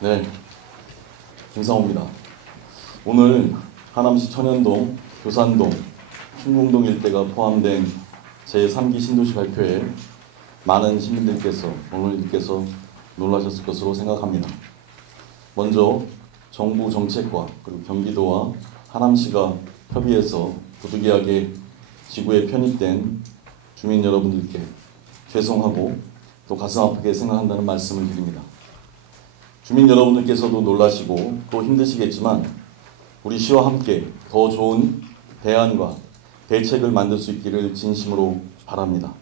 네, 김상호입니다. 오늘 하남시 천연동, 교산동, 춘궁동 일대가 포함된 제3기 신도시 발표에 많은 시민들께서, 오늘님께서 놀라셨을 것으로 생각합니다. 먼저 정부 정책과 그리고 경기도와 하남시가 협의해서 부득이하게 지구에 편입된 주민 여러분들께 죄송하고 또 가슴 아프게 생각한다는 말씀을 드립니다. 주민 여러분들께서도 놀라시고 또 힘드시겠지만 우리 시와 함께 더 좋은 대안과 대책을 만들 수 있기를 진심으로 바랍니다.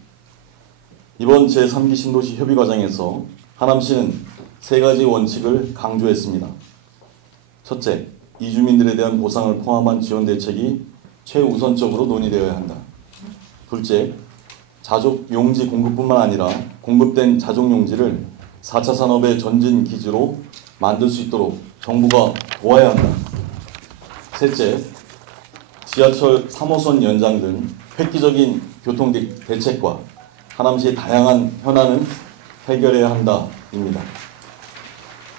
이번 제3기 신도시 협의 과정에서 하남시는 3가지 원칙을 강조했습니다. 첫째, 이주민들에 대한 보상을 포함한 지원 대책이 최우선적으로 논의되어야 한다. 둘째, 자족 용지 공급뿐만 아니라 공급된 자족 용지를 4차 산업의 전진 기지로 만들 수 있도록 정부가 도와야 한다. 셋째, 지하철 3호선 연장 등 획기적인 교통 대책과 하남시의 다양한 현안을 해결해야 한다입니다.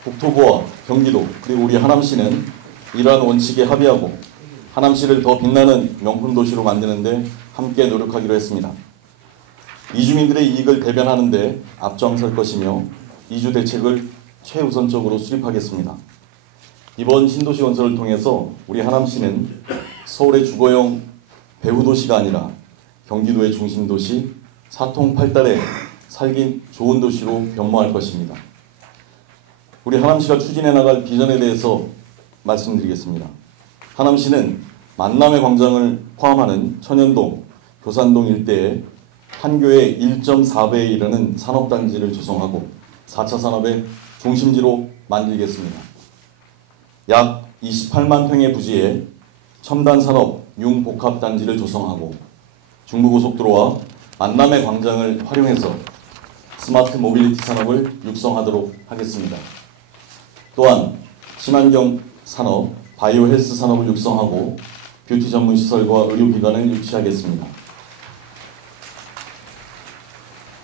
국토부와 경기도 그리고 우리 하남시는 이러한 원칙에 합의하고 하남시를 더 빛나는 명품 도시로 만드는 데 함께 노력하기로 했습니다. 이주민들의 이익을 대변하는 데 앞장설 것이며 이주 대책을 최우선적으로 수립하겠습니다. 이번 신도시 건설을 통해서 우리 하남시는 서울의 주거용 배후도시가 아니라 경기도의 중심도시, 사통팔달의 살기 좋은 도시로 변모할 것입니다. 우리 하남시가 추진해 나갈 비전에 대해서 말씀드리겠습니다. 하남시는 만남의 광장을 포함하는 천연동, 교산동 일대에 한 교에 1.4배에 이르는 산업단지를 조성하고 4차 산업의 중심지로 만들겠습니다. 약 28만 평의 부지에 첨단산업 융복합단지를 조성하고 중부고속도로와 만남의 광장을 활용해서 스마트 모빌리티 산업을 육성하도록 하겠습니다. 또한 친환경 산업, 바이오 헬스 산업을 육성하고 뷰티 전문 시설과 의료기관을 유치하겠습니다.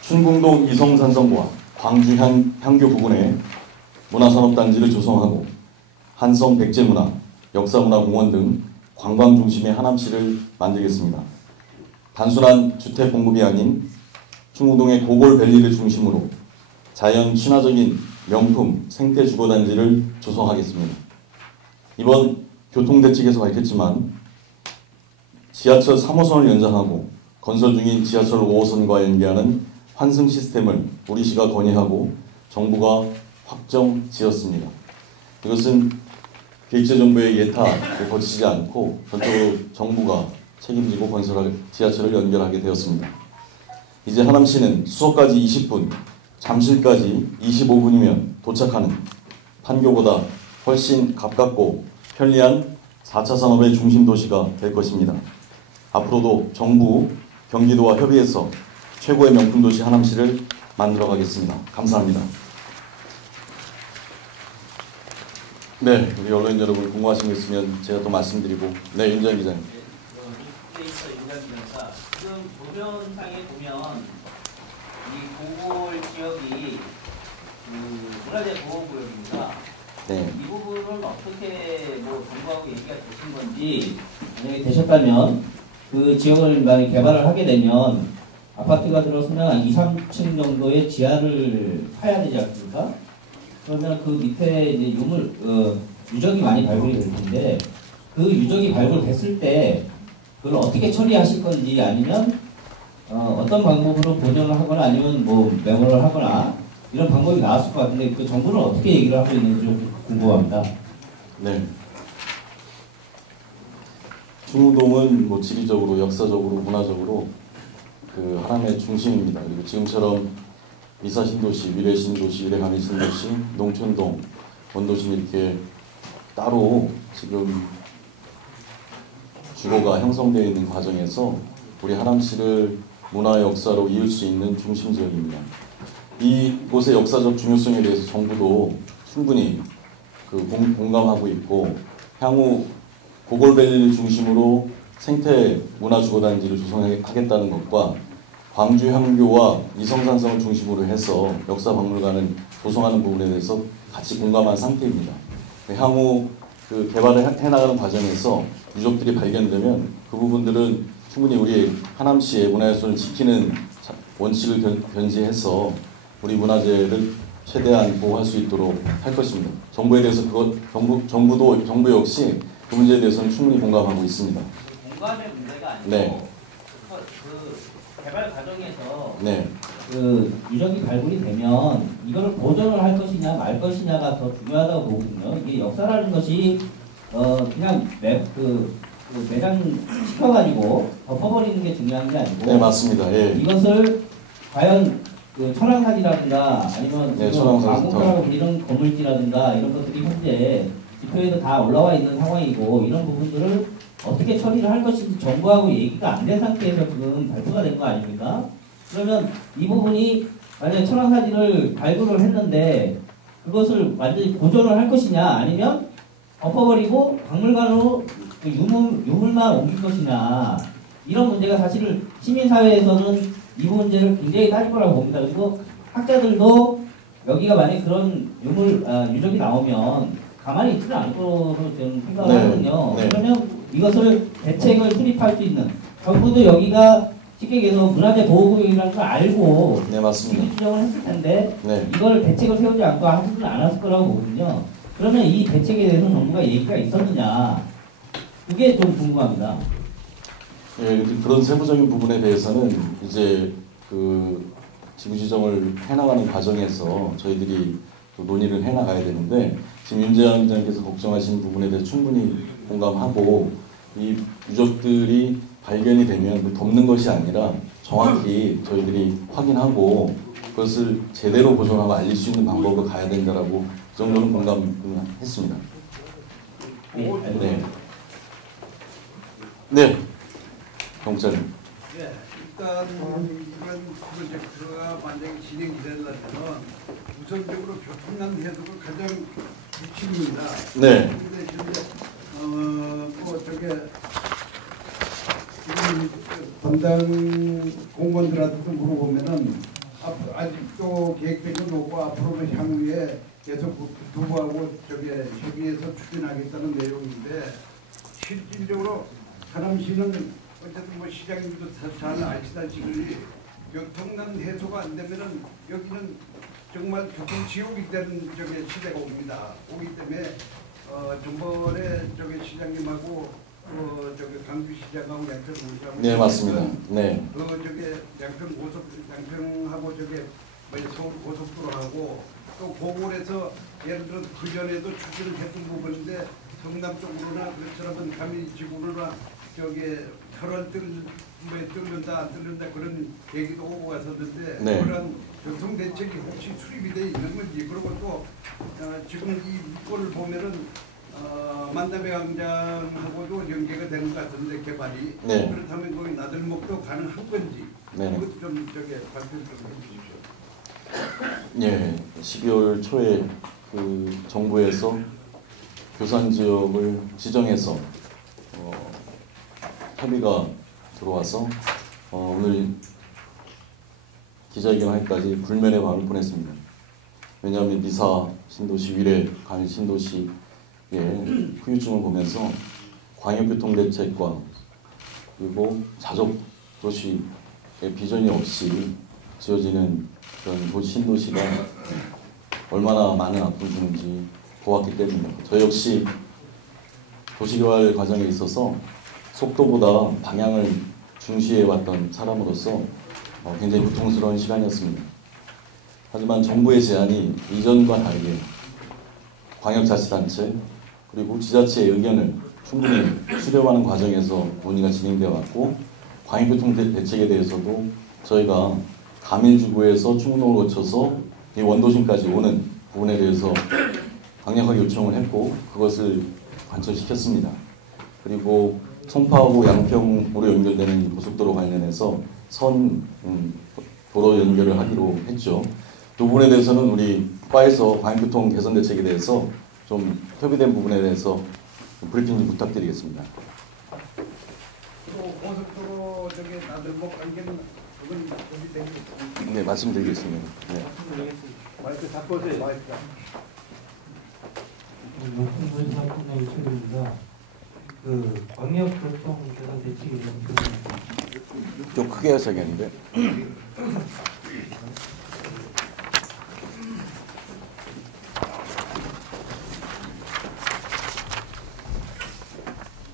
춘궁동 이성산성과 광주 향교 부근에 문화산업단지를 조성하고 한성 백제문화, 역사문화공원 등 관광 중심의 하남시를 만들겠습니다. 단순한 주택 공급이 아닌 춘궁동의 고골밸리를 중심으로 자연 친화적인 명품 생태주거단지를 조성하겠습니다. 이번 교통대책에서 밝혔지만 지하철 3호선을 연장하고 건설 중인 지하철 5호선과 연계하는 환승 시스템을 우리 시가 건의하고 정부가 확정 지었습니다. 이것은 기획재정부의 예타를 거치지 않고 전적으로 정부가 책임지고 건설할 지하철을 연결하게 되었습니다. 이제 하남시는 수서까지 20분, 잠실까지 25분이면 도착하는 판교보다 훨씬 가깝고 편리한 4차 산업의 중심 도시가 될 것입니다. 앞으로도 정부, 경기도와 협의해서 최고의 명품 도시 하남시를 만들어 가겠습니다. 감사합니다. 네, 우리 언론인 여러분 궁금하신 거 있으면 제가 또 말씀드리고. 네, 윤전 기자님. 데이터 윤전 기자. 지금 도면상에 보면 이 고골 지역이 문화재 보호구역입니다. 네. 이 부분은 어떻게 정부하고 얘기가 되신 건지, 만약에 되셨다면 그 지역을 만약 개발을 하게 되면 아파트가 들어서면 한 2, 3층 정도의 지하를 파야 되지 않습니까? 그러면 그 밑에 이제 유적이 많이 발굴이 될 텐데, 그 유적이 발굴됐을 때 그걸 어떻게 처리하실 건지, 아니면 어떤 방법으로 보존을 하거나 아니면 메모를 하거나 이런 방법이 나왔을 것 같은데, 그 정부는 어떻게 얘기를 하고 있는지 좀 궁금합니다. 네. 춘궁동은 지리적으로, 역사적으로, 문화적으로 그 하남의 중심입니다. 그리고 지금처럼 미사신도시, 미래신도시, 미래가미신도시, 농촌동, 원도심 이렇게 따로 지금 주거가 형성되어 있는 과정에서 우리 하남시를 문화 역사로 이을 수 있는 중심 지역입니다. 이곳의 역사적 중요성에 대해서 정부도 충분히 공감하고 있고, 향후 고골밸리를 중심으로 생태 문화주거단지를 조성하겠다는 것과 광주 향교와 이성산성을 중심으로 해서 역사박물관을 조성하는 부분에 대해서 같이 공감한 상태입니다. 향후 그 개발을 해나가는 과정에서 유적들이 발견되면 그 부분들은 충분히 우리 하남시의 문화예술을 지키는 원칙을 견지해서 우리 문화재를 최대한 보호할 수 있도록 할 것입니다. 정부에 대해서 정부 역시 그 문제에 대해서는 충분히 공감하고 있습니다. 공감의 문제가 아니고 네. 그 개발 과정에서 네. 그 유적이 발굴이 되면 이거를 보존을 할 것이냐 말 것이냐가 더 중요하다고 보거든요. 이게 역사라는 것이 그냥 매장 시켜가지고 덮어버리는 게 중요한 게 아니고. 네, 맞습니다. 예. 이것을 과연 그 천왕사지라든가 아니면 네, 천왕사지 왕국가라고 불리는 건물지라든가 이런 것들이 현재 지표에도 다 올라와 있는 상황이고 이런 부분들을 어떻게 처리를 할 것인지 정부하고 얘기가 안 된 상태에서 지금 발표가 된 거 아닙니까? 그러면 이 부분이 만약에 천왕사지를 발굴을 했는데 그것을 완전히 보존을 할 것이냐 아니면 덮어버리고 박물관으로 그 유물만 옮길 것이냐 이런 문제가 사실은 시민사회에서는 이 문제를 굉장히 따질 거라고 봅니다. 그리고 학자들도 여기가 만약에 그런 유적이 나오면 가만히 있지는 않을 거로 저는 생각을 하거든요. 네. 그러면 이것을 대책을 수립할 수 있는 정부도 여기가 쉽게 얘기해서 문화재 보호구역이라는 걸 알고 네, 맞습니다. 지정을 했을 텐데 네. 이걸 대책을 세우지 않고 하지는 않았을 거라고 보거든요. 그러면 이 대책에 대해서 정부가 얘기가 있었느냐 그게 좀 궁금합니다. 예, 그런 세부적인 부분에 대해서는 이제 그 지구 지정을 해나가는 과정에서 저희들이 또 논의를 해나가야 되는데 지금 윤재환 위원장께서 걱정하신 부분에 대해 충분히 공감하고 이 유적들이 발견이 되면 덮는 것이 아니라 정확히 저희들이 확인하고 그것을 제대로 보존하고 알릴 수 있는 방법으로 가야 된다라고 그 정도는 공감했습니다. 네. 네. 경찰님. 네, 일단 이런 프로젝트가 만약에 진행이 되려면 우선적으로 교통난 해소가 가장 핵심입니다. 네. 그런데 현재 저게 지금 담당 공무원들한테도 물어보면은 아직도 계획적인 놓고 앞으로는 향후에 계속 두부하고 저게 협의해서 추진하겠다는 내용인데 실질적으로 하남시는 어쨌든 뭐 시장님도 잘 아시다시피 교통난 해소가 안 되면은 여기는 정말 교통 지옥이 되는 저게 시대가 옵니다. 오기 때문에 전번에 저게 시장님하고 저기 강주시장하고 양평시장하고 네, 맞습니다. 네. 저게 양평하고 저게 서울 고속도로하고 또 고골에서 예를 들어 그 전에도 추진을 했던 부분인데 성남 쪽으로나 그렇더라면 감리 지구로나 저게 혈안 뚫는다 안 뚫는다 그런 얘기도 오고 갔었는데 네. 그런 교통 대책이 혹시 수립이 돼 있는 건지 그리고 또 지금 이 꼴을 보면은 만담의 광장하고도 연계가 되는 것 같은데 개발이 네. 그렇다면 거기 나들목도 가능한 건지 네. 그것도 좀 저게 발표 좀 해주십시오. 예, 12월 초에 그 정부에서 교산 지역을 지정해서 협의가 들어와서 오늘 기자회견하기까지 불면의 밤을 보냈습니다. 왜냐하면 미사 신도시 위례 강일 신도시의 후유증을 보면서 광역교통대책과 그리고 자족 도시의 비전이 없이 지어지는 그런 신도시가 얼마나 많은 아픔을 주는지 보았기 때문입니다. 저 역시 도시개발 과정에 있어서 속도보다 방향을 중시해왔던 사람으로서 굉장히 고통스러운 시간이었습니다. 하지만 정부의 제안이 이전과 다르게 광역자치단체 그리고 지자체의 의견을 충분히 수렴하는 과정에서 논의가 진행되어 왔고 광역교통 대책에 대해서도 저희가 가밀지구에서 충북로를 거쳐서 이 원도심까지 오는 부분에 대해서 강력하게 요청을 했고 그것을 관철시켰습니다. 그리고 송파하고 양평으로 연결되는 고속도로 관련해서 도로 연결을 하기로 했죠. 그 부분에 대해서는 우리 과에서 광역교통 개선 대책에 대해서 좀 협의된 부분에 대해서 브리핑 좀 부탁드리겠습니다. 그리고 고속도로 저게 나들목 관계는 그건 준비되겠습니다. 네, 말씀드리겠습니다. 네. 마이크 잡고 오세요. 마이크. 말씀을 요청드립니다. 그 광역교통 개선 대책에 대한 좀 크게 하셔야겠는데.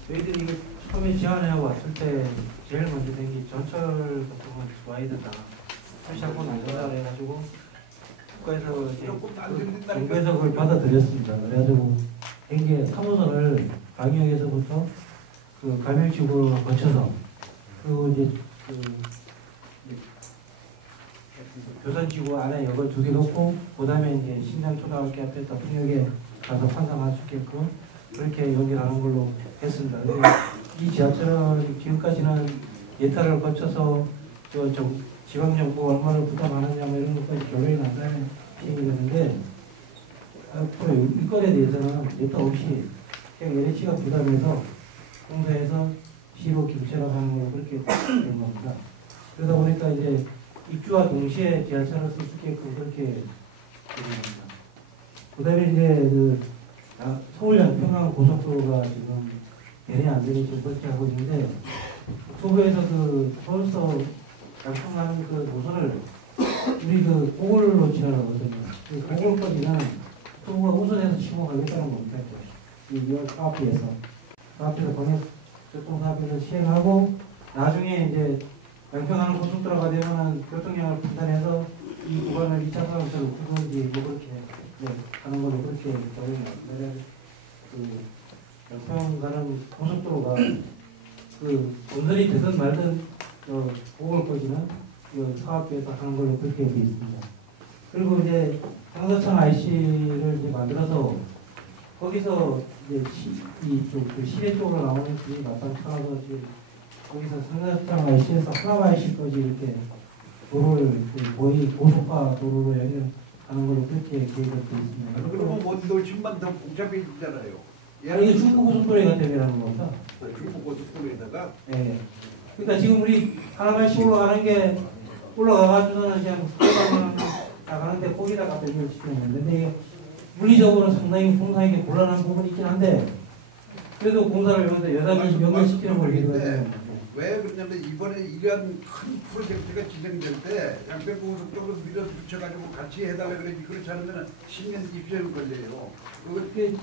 저희들이 이거 처음에 제안해 왔을 때 제일 먼저 된 게 전철 교통은 좋아야 된다. 설치하고 나서 해가지고 국가에서 이제 정부에서 그걸 받아들였습니다. 그래가지고 된 게 3호선을 광역에서부터 그 감염지구로 거쳐서 그리고 이제 그 교선지구 안에 역을 2개 놓고 그다음에 이제 신장초등학교 앞에서 풍역에 가서 환상할 수 있게끔 그렇게 연결하는 걸로 했습니다. 근데 이 지하철은 지금까지는 예타를 거쳐서 지방정부가 얼마를 부담하느냐 뭐 이런 것까지 결론이 난 다음에 시행이 되는데 앞으로 이 건에 대해서는 예타 없이 그냥 LH가 부담해서 공사해서 시로 경찰하고 하는 걸로 그렇게 된 겁니다. 그러다 보니까 이제 입주와 동시에 지하철을 쓸 수 있게끔 그렇게 된 겁니다. 그 다음에 이제 그 서울 양평강 고속도로가 지금 대리 안 되게 지금 설치하고 있는데 서부에서 그 서울서 양평 가는 그 노선을 우리 그 고골로 지나가거든요. 그 고골까지는 서부가 우선해서 치고 가겠다는 겁니다. 이 사업비에서 광역교통사업비를 시행하고 나중에 이제 양평하는 고속도로가 되면은 교통량을 분산해서 이 구간을 2차 사업처럼 구분지 뭐 그렇게 하는 걸로 그렇게 결정이 그 양평 가는 고속도로가 그 건설이 되든 말든 고골까지는 그 사업비에서 하는 걸로 그렇게 되어 있습니다. 그리고 이제 상서천 IC를 이제 만들어서 거기서 이제 그 시내 쪽으로 나오는 길이 나타나서 거기서 상서천 IC에서 하남 IC까지 이렇게 도로를 거의 고속화 도로로 연결하는 걸로 그렇게 계획이 되어 있습니다. 그러면 원도 10만 더 복잡해지잖아요. 이게 중부고속도로가 되면하는 겁니다. 중부고속도로에다가. 네. 그러니까 지금 우리 하남 IC 올라가는 게 올라가가지고는 그냥 나가는데 거기다 갖다 연결시키는 건데 이게 물리적으로 상당히 공사에게 곤란한 부분이 있긴 한데 그래도 공사를 연결시키는 걸 왜 그러냐면 이번에 이러한 큰 프로젝트가 진행될 때 양평고속도로 밀어서 붙여가지고 같이 해달라 그러지 그렇지 않으면 10년 입주를 걸려요.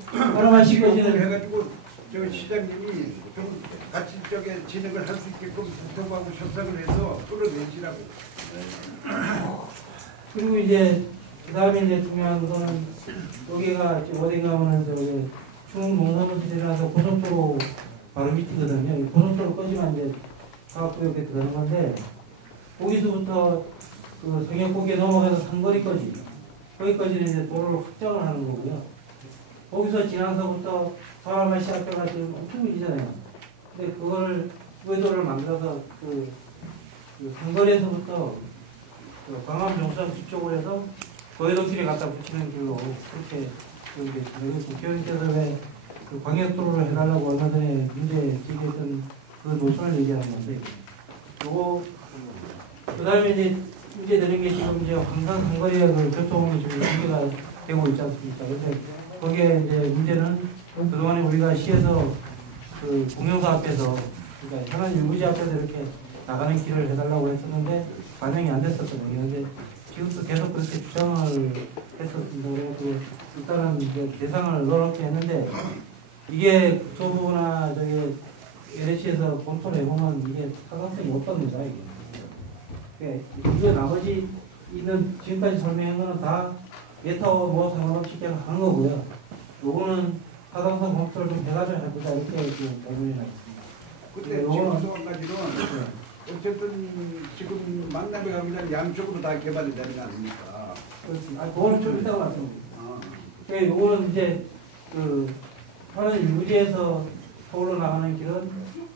하나만 씩까지는 해가지고 저 시장님이 좀 같이 저게 진행을 할 수 있게끔 국토부하고 협상을 해서 끌어내시라고. 그리고 이제 그 다음에 이제 중요한 거는 여기가 어디 가면은 저기 중농산물시대라서 고속도로 바로 밑이거든요. 고속도로 꺼지면 이제 사업구역에 들어가는 건데 거기서부터 그 성역고개 넘어가서 상거리까지 거기까지는 이제 도로를 확장을 하는 거고요. 거기서 지나서부터 사람의 앞에가 지금 엄청 밀리잖아요. 근데 그거를 의도를 만들어서 그 상거리에서부터 그 광암 정수장 뒤쪽으로 해서 거해도길에 갖다 붙이는 길로 그렇게 국회의원께서 왜 그 광역도로를 해달라고 얼마 전에 문제 제기했던 그 노선을 얘기하는 건데 요거 그 다음에 이제 문제 되는 게 지금 이제 황산 상거리에 그 교통이 지금 문제가 되고 있지 않습니까? 그래서 거기에 이제 문제는 그동안에 우리가 시에서 그 공영사 앞에서 그러니까 현안 유무지 앞에서 이렇게 나가는 길을 해달라고 했었는데 반영이 안 됐었거든요. 근데 지금도 계속 그렇게 주장을 했었습니다. 그래서 일단은 이제 대상을 넣어놓게 했는데 이게 국토부나 저기 LH에서 검토를 해보면 이게 타당성이 없답니다. 이게 이거 나머지 있는 지금까지 설명한 거는 다 예타와 뭐 상관없이 그냥 하는 거고요. 요거는 타당성 검토를 좀 해가지고 해보자 이렇게 지금 결론이 났습니다. 근데 지금 또 한 가지는 어쨌든 지금 만남에 가면 양쪽으로 다 개발이 되는 거 아닙니까? 그렇습니다. 그거는 좀 이따가 말씀드립니다. 그러니까 요거는 이제 그 하는 유지에서 서울로 나가는 길은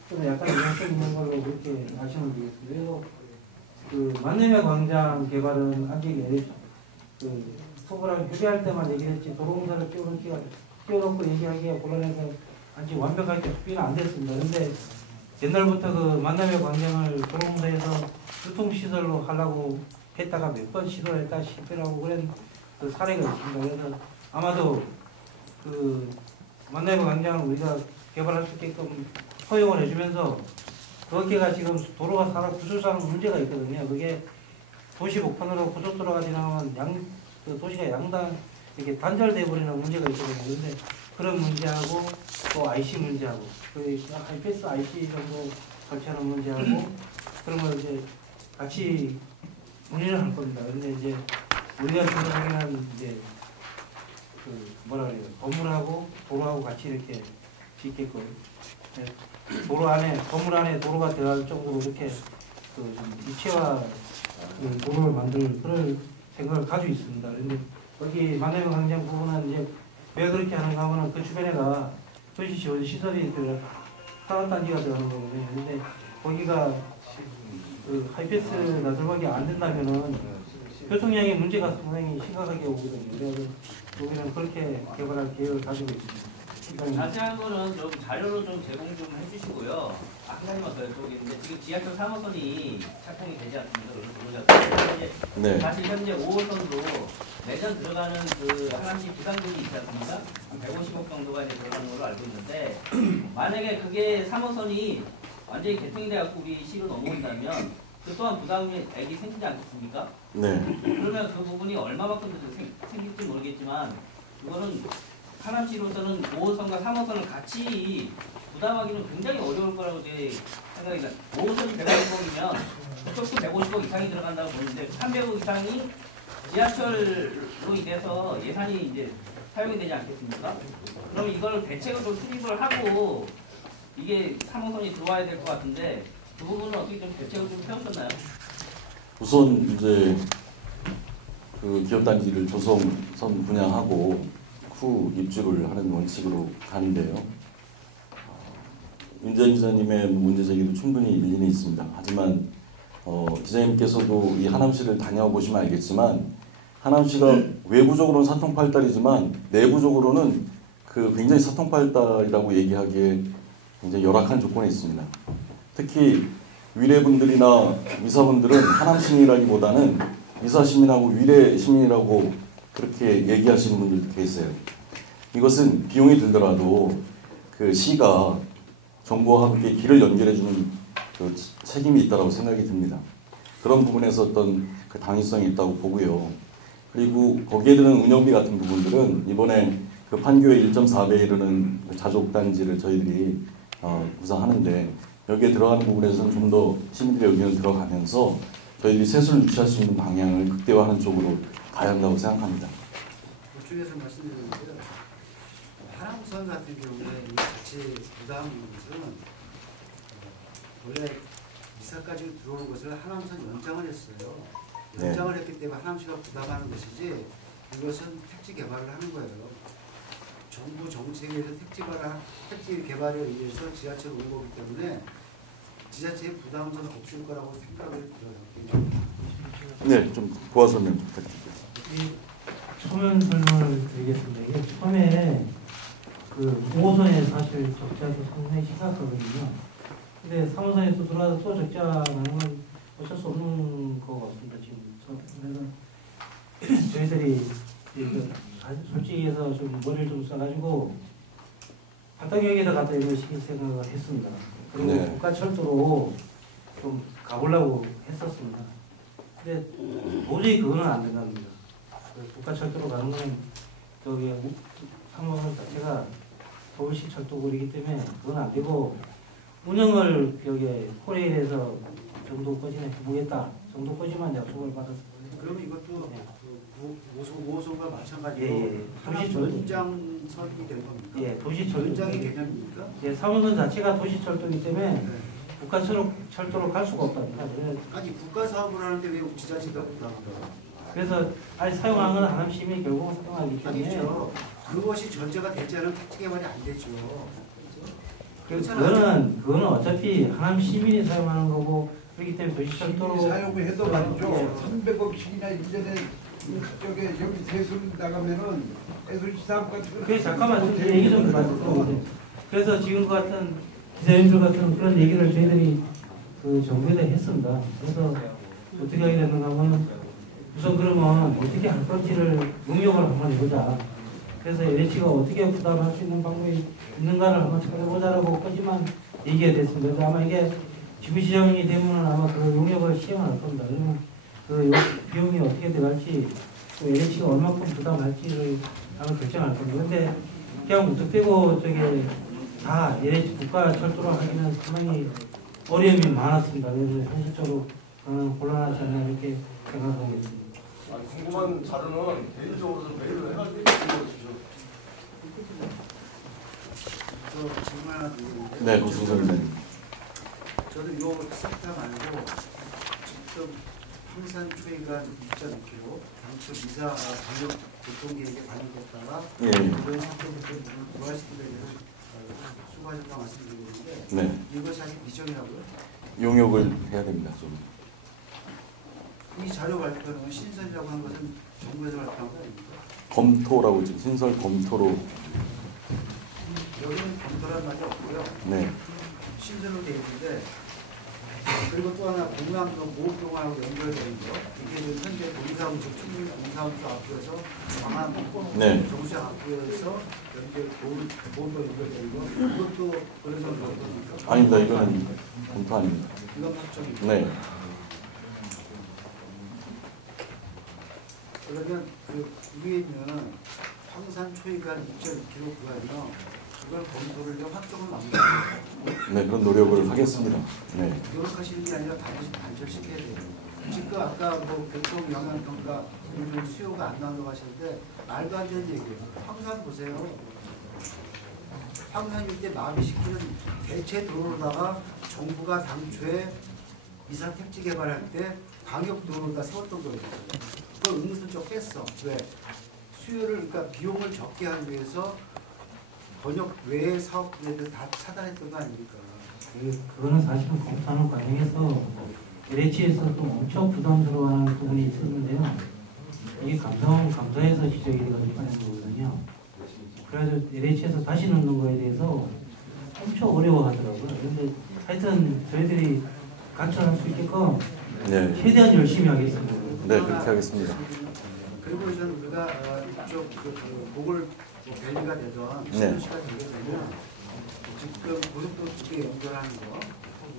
좀 약간 위험성 있는 걸로 그렇게 아시면 되겠습니다. 그래서 그 만남의 광장 개발은 아직 그 서울랑 휴게할 때만 얘기했지 도로공사를 끼워놓고 얘기하기가 곤란해서 아직 완벽하게 준비는 안 됐습니다. 그런데 옛날부터 그 만남의 광장을 도로공사에서 교통시설로 하려고 했다가 몇 번 시도를 했다 실패하고 그런 그 사례가 있습니다. 그래서 아마도 그 만나면 광장을 우리가 개발할 수 있게끔 허용을 해주면서 거기가 지금 도로가 살아 구조상 문제가 있거든요. 그게 도시 복판으로 고속도로가 지나가면 그 도시가 양당 이렇게 단절돼 버리는 문제가 있거든요. 그런데 그런 문제하고 또 IC 문제하고 그 하이패스 IC 정도 설치하는 문제하고 그런 걸 이제 같이 논의를 할 겁니다. 그런데 이제 우리가 생각하기에는 이제 그 뭐라 그래요? 건물하고 도로하고 같이 이렇게 짓게끔 도로 안에 건물 안에 도로가 들어갈 정도로 이렇게 그 입체화 그 도로를 만들 그럴 생각을 가지고 있습니다. 그런데 거기 만내면 광장 부분은 이제 왜 그렇게 하는가 하면은 그 주변에가 도시 지원 시설이 들어 산업단지가 들어가는 거거든요. 근데 거기가 그 하이패스 나들박이 안 된다면은 교통량의 문제가 상당히 심각하게 오거든요. 그래서 여기는 그렇게 개발할 계획을 가지고 있습니다. 자세한 거는 좀 자료로 좀 제공 좀 해주시고요. 한 가지만 더 여쭤보겠는데 지금 지하철 3호선이 착공이 되지 않습니까? 이제 네. 사실 현재 5호선도 매년 들어가는 그 하나씩 부담금이 있지 않습니까? 한 150억 정도가 이제 들어가는 걸로 알고 있는데 만약에 그게 3호선이 완전히 개통이 돼갖고 우리 시로 넘어온다면 그 또한 부담액이 생기지 않겠습니까? 네. 그러면 그 부분이 얼마만큼 생길지 모르겠지만 그거는 하남시로서는 5호선과 3호선을 같이 부담하기는 굉장히 어려울 거라고 제 생각이 듭니다. 5호선이 150억이면 그쪽도 150억 이상이 들어간다고 보는데 300억 이상이 지하철로 인해서 예산이 이제 사용이 되지 않겠습니까? 그럼 이걸 대책을 좀 수립을 하고 이게 3호선이 들어와야 될 것 같은데 그 부분은 어떻게 좀 대책을 좀 세우셨나요? 우선 이제 그 기업단지를 조성선 분양하고 후 입주를 하는 원칙으로 가는데요. 윤재현 기자님의 문제 제기도 충분히 일리는 있습니다. 하지만 기자님께서도 이 하남시를 다녀보시면 알겠지만 하남시가 외부적으로는 사통팔달이지만 내부적으로는 그 굉장히 사통팔달이라고 얘기하기에 굉장히 열악한 조건에 있습니다. 특히 위례분들이나 위사분들은 하남시민이라기보다는 위사시민하고 위례시민이라고 그렇게 얘기하시는 분들도 계세요. 이것은 비용이 들더라도 그 시가 정부와 함께 길을 연결해주는 그 책임이 있다고 생각이 듭니다. 그런 부분에서 어떤 그 당위성이 있다고 보고요. 그리고 거기에 드는 운영비 같은 부분들은 이번에 그 판교의 1.4배에 이르는 자족단지를 저희들이 구상하는데 여기에 들어가는 부분에서는 좀 더 시민들의 의견을 들어가면서 저희들이 세수를 유치할 수 있는 방향을 극대화하는 쪽으로 가야 한다고 생각합니다. 보충해서 말씀드리는데요. 하남선 같은 경우에 이 자체 부담 것은 원래 이사까지 들어오는 것을 하남선 연장을 했어요. 연장을 네. 했기 때문에 하남시가 부담하는 것이지 이것은 택지 개발을 하는 거예요. 정부 정책에 의해서 택지 개발에 의해서 지하철 온 거기 때문에 지자체의 부담은 없을 거라고 생각을 들어요. 네, 좀 고화 설명 부탁드립니다. 처음 설명을 드리겠습니다. 이게 처음에 그 5호선에 사실 적자도 상당히 심각하거든요. 근데 3호선에 또 들어와서 또 적자 나는 건 어쩔 수 없는 것 같습니다. 지금 그래서 저희들이 솔직히 해서 좀 머리를 좀 써가지고 박당역에다 갖다 이런 식의 생각을 했습니다. 그리고 네. 국가철도로 좀 가보려고 했었습니다. 근데 도저히 그거는 안 된답니다. 국가철도로 가는 건 저기 3호선 자체가 서울시 철도거리이기 때문에 그건 안 되고 운영을 여기에 코레일에서 정도까지는 해보겠다. 정도까지만 약속을 받았습니다. 그럼 이것도 네. 5호선과 마찬가지로 도시 연장선이 된 겁니까? 예, 도시철도. 연장의 개념입니까? 예, 3호선 자체가 도시철도이기 때문에 네. 국가철도로 갈 수가 없답니다. 아니 국가 사업을 하는데 왜 지자체가 부담한가? 그래서 아직 사용하는 건 하남시민이 결국은 사용하기 때문에 아니죠. 그것이 전제가 되지 않으면 택지 개발이 안 되죠. 그거는 어차피 하남 시민이 사용하는 거고 그렇기 때문에 도시철도로 사용을 해도 말이죠. 예. 300억씩이나 1년에 저게 여기 세술 나가면은 애술 시사업 같은 거. 그래 잠깐만 좀 얘기 좀 말씀드려보세요. 그래서 지금 같은 기자님들 같은 그런 얘기를 저희들이 그 정부에다 했습니다. 그래서 어떻게 하게 되는가 하면 우선 그러면 어떻게 할 건지를 용역을 한번 해보자. 그래서 LH가 어떻게 부담할 수 있는 방법이 있는가를 한번 찾아보자라고 거지만 얘기가 됐습니다. 그래서 아마 이게 지구시장이 되면 아마 그 용역을 시행할 겁니다. 그러면 그 비용이 어떻게 들어갈지 또 LH가 얼마큼 부담할지를 아마 결정할 겁니다. 근데 그냥 무턱 대고 저게 다 LH 국가 철도로 하기는 상당히 어려움이 많았습니다. 그래서 현실적으로 저는 곤란하지 않나 이렇게 생각하겠습니다. 궁금한 자료는 개인적으로 메일로 해가지고 주시죠. 저 질문 하나 드리는데. 네, 고승선 저는 요 섹터 말고 직접 황산 초이가 2.2km 당초 미사 방역 교통계획에 반영됐다가 예. 이런 상태부터 부활시키기 위해서 수고하셨다고 말씀드리고 있는데 네, 이것이 아직 미정이라고요? 용역을 해야 됩니다. 좀. 이 자료 발표는 신설이라고 한 것은 정부에서 발표한 거 아닙니까? 검토라고 지금 신설 검토로. 여기는 검토란 말이 없고요. 네, 신설로 되어 있는데 그리고 또 하나 공항도 보호병원하고 연결되는 거 이게 지금 현재 동사무소 충북 동사무소 앞에서 광안 네. 정수장 앞에서 연결 보호병 연결되는 거 이것도 그런 정도 겁니까? 아닙니다. 이거는 검토 아닙니다. 이건 확정이고 네, 그러면 그 위에 있는 황산 초이간 2.2km 구간이요. 그걸 검토를 좀 확정을 만들어요. 네, 그런 노력을 하겠습니다. 네, 노력하시는 게 아니라 반드시 단절시켜야 돼요. 지금 아까 뭐 교통 영향 평가 그리고 수요가 안 나온다고 하셨는데 말도 안 되는 얘기예요. 황산 보세요. 황산 일대 마비시키는 대체 도로로다가 정부가 당초에 미사 택지 개발할 때 광역 도로다 세웠던 거였어요. 그걸 은근슬쩍 뺐어. 왜? 수요를 그러니까 비용을 적게 하기 위해서 번역 외의 사업들을 다 차단했던 거 아닙니까? 그거는 사실은 검토하는 과정에서 LH에서 또 엄청 부담스러워하는 부분이 있었는데요. 이게 감사에서 지적이 돼가지고 빠진 거거든요. 그래서 LH에서 다시 넣는 거에 대해서 엄청 어려워하더라고요. 그런데 하여튼 저희들이 관철할 수 있게끔 네, 최대한 열심히 하겠습니다. 네, 그렇게 하겠습니다. 그리고 저는 우리가 이쪽 목을 밸리가 되던 네. 신도시가 되게 되면 지금 고속도로 쪽에 연결하는 거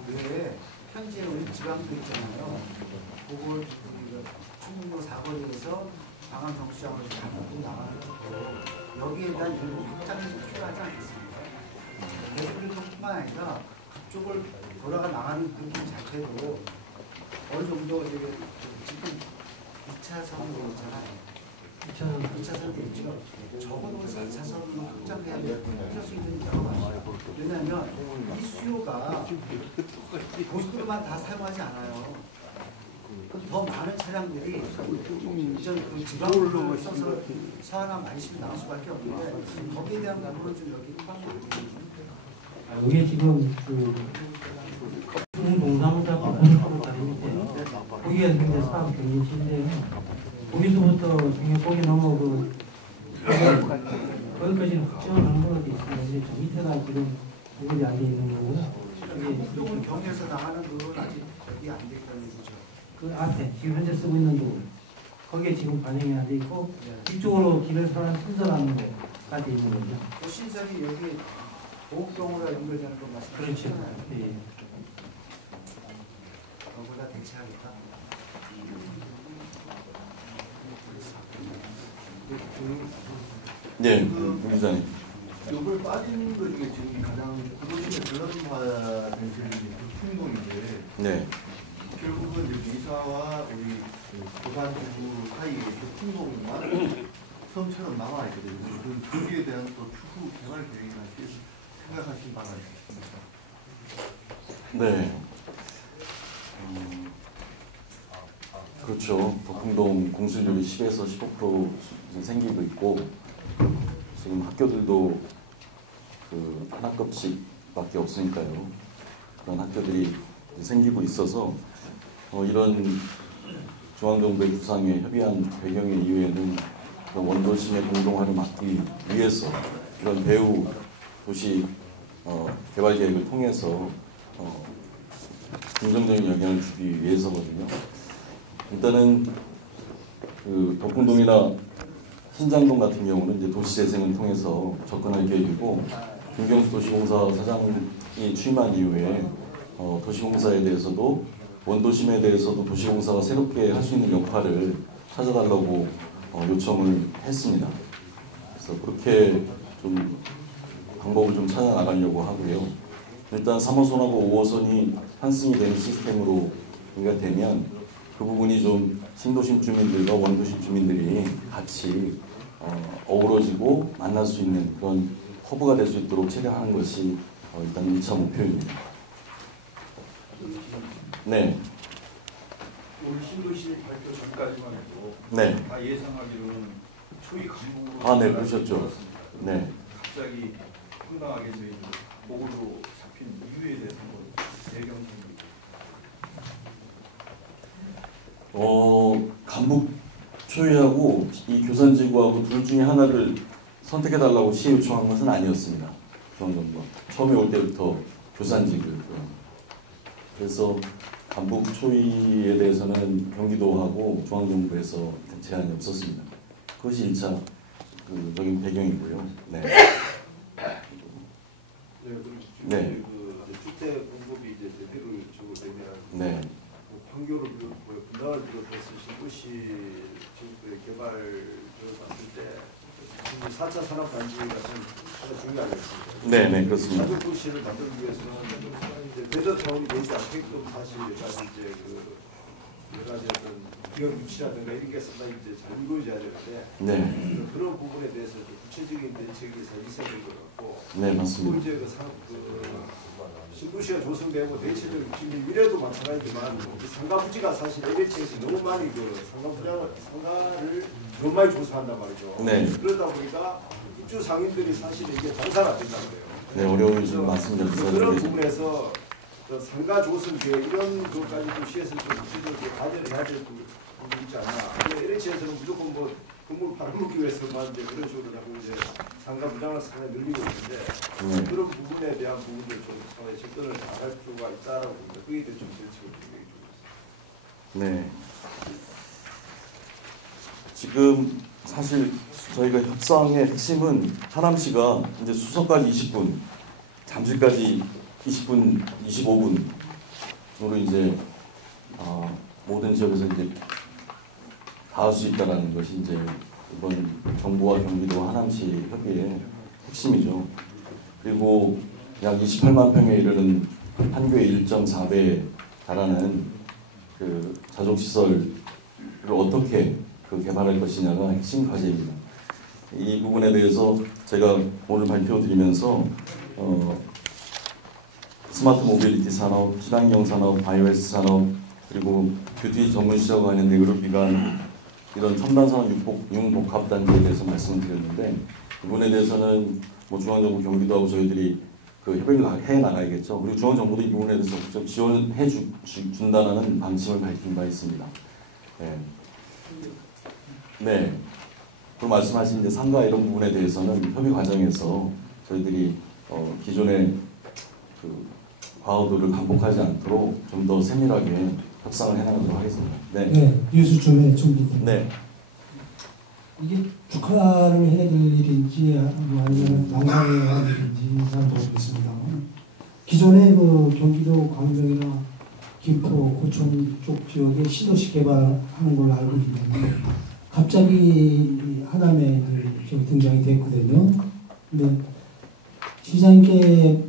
외에 현재 우리 지방도 있잖아요. 그걸 충북로 사거리에서 방암 정수장으로 다 먹고 나가는 거 여기에 대한 일부 확장이 좀 필요하지 않겠습니까? 대중교통뿐만 아니라 그쪽을 돌아가 나가는 그 길 자체도 어느 정도 지금 2차선으로 있잖아요. 2차선도 있죠. 적어도 4차선으로 확장해야 될 수 있는 경우가 많아요. 왜냐하면 이 수요가 고속도로만 다 사용하지 않아요. 더 많은 차량들이 이전 그 지방으로 써서 서하나 많이 나올 수밖에 없는데 거기에 대한 부분은 좀 여기 포함되거든요. 이게 지금 그 동사무소 법원으로 다니는데 거기가 현재 사업 경진지인데요. 거기서부터 거기 넘어 거기까지는 확정을 하는 걸로 돼 있습니다. 이제 저 밑에가 지금 구글이 안 돼 있는 거고요. 그쪽은 경에서 나가는 부분은 아직 여기 안 돼 있다는 거죠. 그 앞에 지금 현재 쓰고 있는 부분 거기에 지금 반영이 안 돼 있고 이쪽으로 길을 신설하는 거가 돼 있는 거죠. 그 신설이 여기 보호병으로 연결되는 거 말씀하셨잖아요. 네. 그거보다 대체하겠다. 네, 윤 기자님. 요걸 빠진 것 중에 지금 가장 구도심에 전람화된 지역이 충북인데 네, 결국은 이제 미사와 우리 고산지구 사이에 충북만 섬처럼 남아 있거든요. 거기에 대한 또 추후 개발 계획이나 생각하신 바가 있습니까? 네. 그렇죠. 덕풍동 공실률이 10에서 15% 이제 생기고 있고 지금 학교들도 그 하나급씩밖에 없으니까요. 그런 학교들이 생기고 있어서 이런 중앙정부의 구상에 협의한 배경의 이유에는 원도심의 공동화를 막기 위해서 이런 배후 도시 개발 계획을 통해서 긍정적인 영향을 주기 위해서거든요. 일단은 그 덕풍동이나 신장동 같은 경우는 이제 도시재생을 통해서 접근할 계획이고, 김경수 도시공사 사장이 취임한 이후에 도시공사에 대해서도 원도심에 대해서도 도시공사가 새롭게 할 수 있는 역할을 찾아달라고 요청을 했습니다. 그래서 그렇게 좀 방법을 좀 찾아 나가려고 하고요. 일단 3호선하고 5호선이 환승이 되는 시스템으로 되면 그 부분이 좀 신도심 주민들과 원도심 주민들이 같이 어우러지고 만날 수 있는 그런 허브가 될 수 있도록 체결하는 것이 일단 1차 목표입니다. 네. 오늘 신도시 발표 전까지만 해도 네. 다 예상하기로는 초이 강북으로 네, 그러셨죠. 네. 갑자기 황당하게 저희 목으로 잡힌 이유에 대해서 한번 배경적으로. 간북 초이하고 이 교산지구하고 둘 중에 하나를 선택해달라고 시에 요청한 것은 아니었습니다. 중앙정부가 처음에 올 때부터 교산지구였고요. 그래서 간북 초이에 대해서는 경기도하고 중앙정부에서 제한이 없었습니다. 그것이 1차 적인 배경이고요. 네. 네. 그 주택 공급이 이제 대비를 주고 되면 네. 판교를 분당을 비롯해서 신도시 지역의 개발을 봤을 때 4차 산업단지가 좀 중요하겠습니다. 네, 네, 그렇습니다. 가족 도시를 만들기 위해서는 이제 대저타운이 되지 않게끔 사실 여러 가지 이제 여러 가지 어떤 기업 유치라든가 이런 게 상당히 이제 잘 이루어져야 되는데 네. 그런 부분에 대해서 좀 구체적인 대책이 있어야 될 것 같고 네, 또 맞습니다. 이제 신도시가 조성되고 대체적으로 지금 미래도 마찬가지지만 상가 부지가 사실 LH에서 너무 많이 상가를 너무 많이 조성한단 말이죠. 네. 그러다 보니까 입주 상인들이 사실 이게 장사가 안 된다고 해요. 네, 어려움이 좀 많습니다. 그런 부분에서 상가 조성 계획 이런 것까지도 시에서 좀 구체적으로 과제를 해야 될 부분이 있지 않나. LH에서는 무조건 뭐 건물 팔아먹기 위해서만 이제 그런 식으로 자꾸 이제 상가 부장을 상당히 늘리고 있는데 그런 부분에 대한 부분들 좀 상당히 접근을 잘할 필요가 있다라고 봅니다. 그에 대해 좀 대책을 준비해 주겠습니다. 네. 지금 사실 저희가 협상의 핵심은 하남시가 이제 수서까지 20분, 잠실까지 20분, 25분으로 이제 모든 지역에서 이제 다 할 수 있다라는 것이 이제 이번 정부와 경기도 하남시 협의의 핵심이죠. 그리고 약 28만 평에 이르는 판교의 1.4배에 달하는 그 자족시설을 어떻게 개발할 것이냐가 핵심 과제입니다. 이 부분에 대해서 제가 오늘 발표드리면서 스마트 모빌리티 산업, 친환경 산업, 바이오에스 산업, 그리고 뷰티 전문 시장과 관련된 의료기관 이런 첨단 산업 융복합 단지에 대해서 말씀을 드렸는데 이 부분에 대해서는 뭐 중앙정부 경기도하고 저희들이 협의를 해 나가야겠죠. 그리고 중앙정부도 이 부분에 대해서 적극 지원해 준다는 방침을 밝힌 바 있습니다. 네. 네. 그리고 말씀하신 이제 상가 이런 부분에 대해서는 협의 과정에서 저희들이 기존의 과오도를 반복하지 않도록 좀 더 세밀하게 협상을 해나가도록 하겠습니다. 네. 네, 유수준의 준비입니다. 네. 이게 축하를 해야 될 일인지 아니면 난감해야 할 일인지 잘 모르겠습니다. 기존의 경기도 광명이나 김포, 고촌 쪽 지역에 신도시 개발하는 걸로 알고 있는데 갑자기 하남에 등장이 됐거든요. 근데 시장님께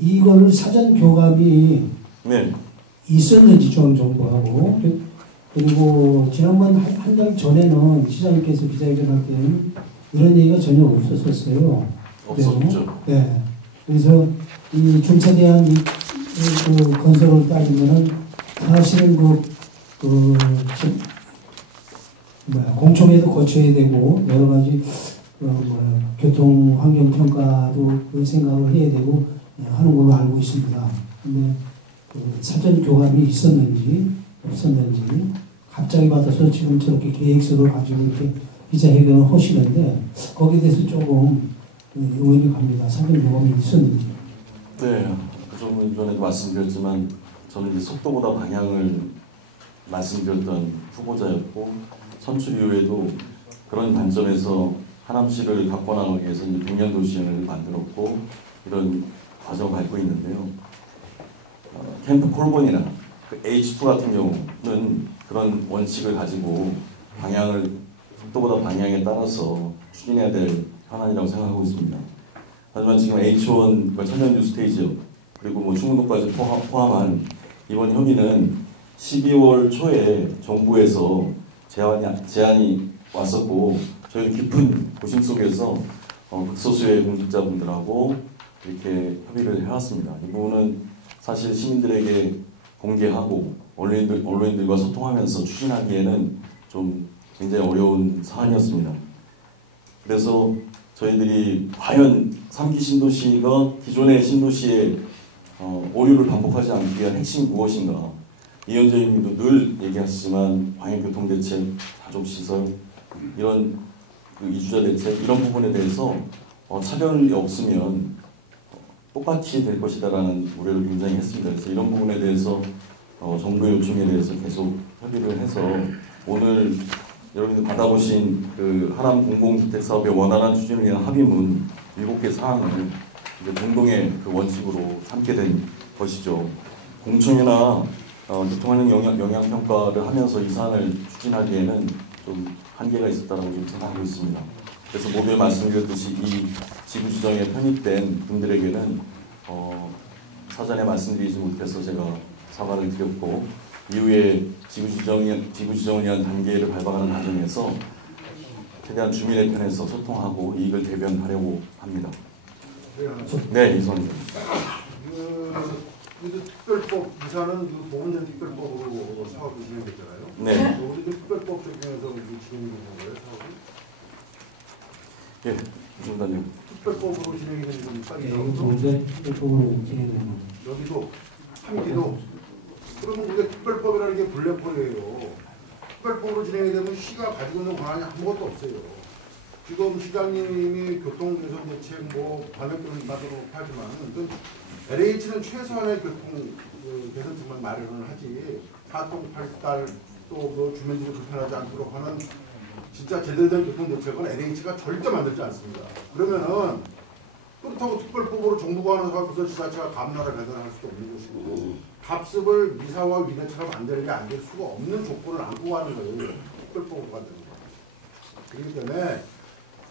이거를 사전 교감이 네. 있었는지 중앙정부하고 그리고 지난번 한 달 전에는 시장님께서 기자회견할 때는 이런 얘기가 전혀 없었어요. 없었죠. 네. 그래서 이 중차대한 건설을 따지면은 사실은 공청회도 거쳐야 되고 여러 가지 교통 환경 평가도 생각을 해야 되고 하는 걸로 알고 있습니다. 근데 사전 교감이 있었는지 없었는지 갑자기 받아서 지금 저렇게 계획서를 가지고 이렇게 기자회견을 하시는데 거기에 대해서 조금 의문이 갑니다. 사전 교감이 있었는지. 네. 좀 전에도 말씀드렸지만 저는 이제 속도보다 방향을 말씀드렸던 후보자였고 선출 이후에도 그런 관점에서 하남시를 갖고 나가기 위해서 이제 백년도시연을 만들었고 이런 과정을 밟고 있는데요. 캠프 콜본이나 그 H2 같은 경우는 그런 원칙을 가지고 방향을 속도보다 방향에 따라서 추진해야 될 현안이라고 생각하고 있습니다. 하지만 지금 H1, 천연 뉴스테이지역 그리고 뭐 충북도까지 포함한 이번 협의는 12월 초에 정부에서 제안이 왔었고 저희는 깊은 고심 속에서 극소수의 공직자분들하고 이렇게 협의를 해왔습니다. 이 부분은 사실 시민들에게 공개하고 언론인들과 소통하면서 추진하기에는 좀 굉장히 어려운 사안이었습니다. 그래서 저희들이 과연 3기 신도시가 기존의 신도시의 오류를 반복하지 않기 위한 핵심이 무엇인가? 이현재 의원님도 늘 얘기하시지만 광역교통대책, 가족시설, 이런 그 이주자 대책 이런 부분에 대해서 차별이 없으면 똑같이 될 것이다라는 우려를 굉장히 했습니다. 그래서 이런 부분에 대해서 정부의 요청에 대해서 계속 협의를 해서 오늘 여러분들 받아보신 그 하남 공공주택 사업의 원활한 추진을 위한 합의문 7개 사항을 이제 공동의 그 원칙으로 삼게 된 것이죠. 공청회나 교통환경 영향평가를 하면서 이 사안을 추진하기에는 좀 한계가 있었다고 좀 생각하고 있습니다. 그래서 모두에 말씀드렸듯이 이 지구지정에 편입된 분들에게는 사전에 말씀드리지 못해서 제가 사과를 드렸고 이후에 지구지정을 위한 단계를 밟아가는 과정에서 최대한 주민의 편에서 소통하고 이익을 대변하려고 합니다. 네, 이선님. 특별법 이사는 그 보훈전 특별법으로 사업이 진행됐잖아요. 네. 우리도 특별법 적용해서 진행된 건가요, 사업이? 예, 중단님. 특별법으로 진행이 되는 겁니까? 네, 보훈전 특별법으로 진행되는 겁니다. 여기도 함기도 그러면 우리가 특별법이라는 게 블랙홀이에요. 특별법으로 진행이 되면 시가 가지고 있는 권한이 아무것도 없어요. 지금 시장님이 교통개선 대책 관역교는 받도록 하지만 LH는 최소한의 교통 개선책만 마련을 하지 사통팔달 또 주민들이 불편하지 않도록 하는 진짜 제대로 된 교통 대책은 LH가 절대 만들지 않습니다. 그러면은 그렇다고 특별법으로 정부가 하는 사업에서 지자체가 감나라 배당할 수도 없는 것이고 답습을 미사와 위내처럼 만드는 게 안 될 수가 없는 조건을 안고 가는 거예요. 특별법으로 만드는 거. 그렇기 때문에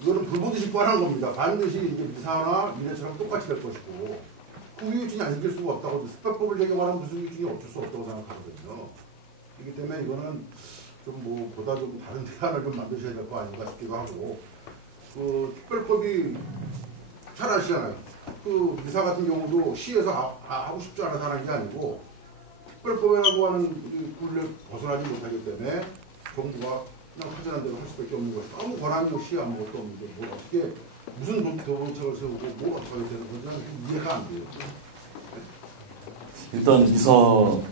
이거는 불보듯이 뻔한 겁니다. 반드시 이제 미사나 위내처럼 똑같이 될 것이고 그 위유증이 안 생길 수가 없다고 특별법을 적용하면 무슨 위유증이 없을 수 없다고 생각하거든요. 그렇기 때문에 이거는 좀 보다 좀 다른 대안을 좀 만드셔야 될 거 아닌가 싶기도 하고 그 특별법이 잘 아시잖아요. 그 미사 같은 경우도 시에서 하고 싶지 않아서 하는 게 아니고 특별법이라고 하는 굴레 벗어나지 못하기 때문에 정부가 그냥 하자는 대로 할 수밖에 없는 것이 아무 권한이 시에 아무것도 없는데 어떻게 무슨 도봉책을 세우고 어떻게 되는 건지는 이해가 안 돼요. 일단 이사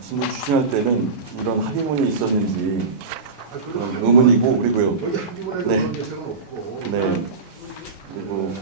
신도 추진할 때는 이런 합의문이 있었는지 의문이고 그리고요. 여기 합의문에도 그런 대책은 없고. 네. 그리고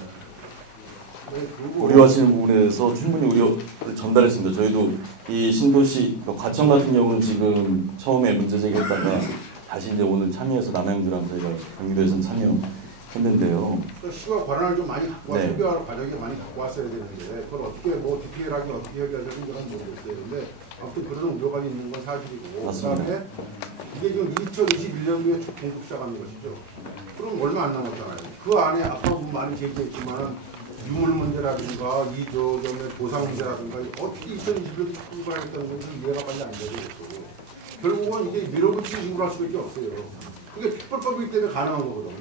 우려하시는 부분에 대해서 충분히 우려를 전달했습니다. 저희도 이 신도시 과천 같은 경우는 지금 처음에 문제 제기했다가 다시 이제 오늘 참여해서 남양주랑 저희가 경기도에서는 참여했는데요. 시와 권한을 좀 많이 갖고 네. 협의할 과정에 많이 갖고 왔어야 되는데 그걸 어떻게 디테일하게 어떻게 협의하자는 건 모르겠어요. 근데 아무튼 그런 우려가 있는 건 사실이고 맞습니다. 그다음에 이게 지금 2021년도에 첫 공급 시작하는 것이죠. 그럼 얼마 안 남았잖아요. 그 안에 아까 많이 제기했지만 유물 문제라든가 보상 문제라든가 어떻게 2021년도에 공급을 하겠다는 건지 이해가 빨리 안 되고 결국은 이게 밀어붙이는 식으로 할 수밖에 없어요. 그게 특별법이기 때문에 가능한 거거든요.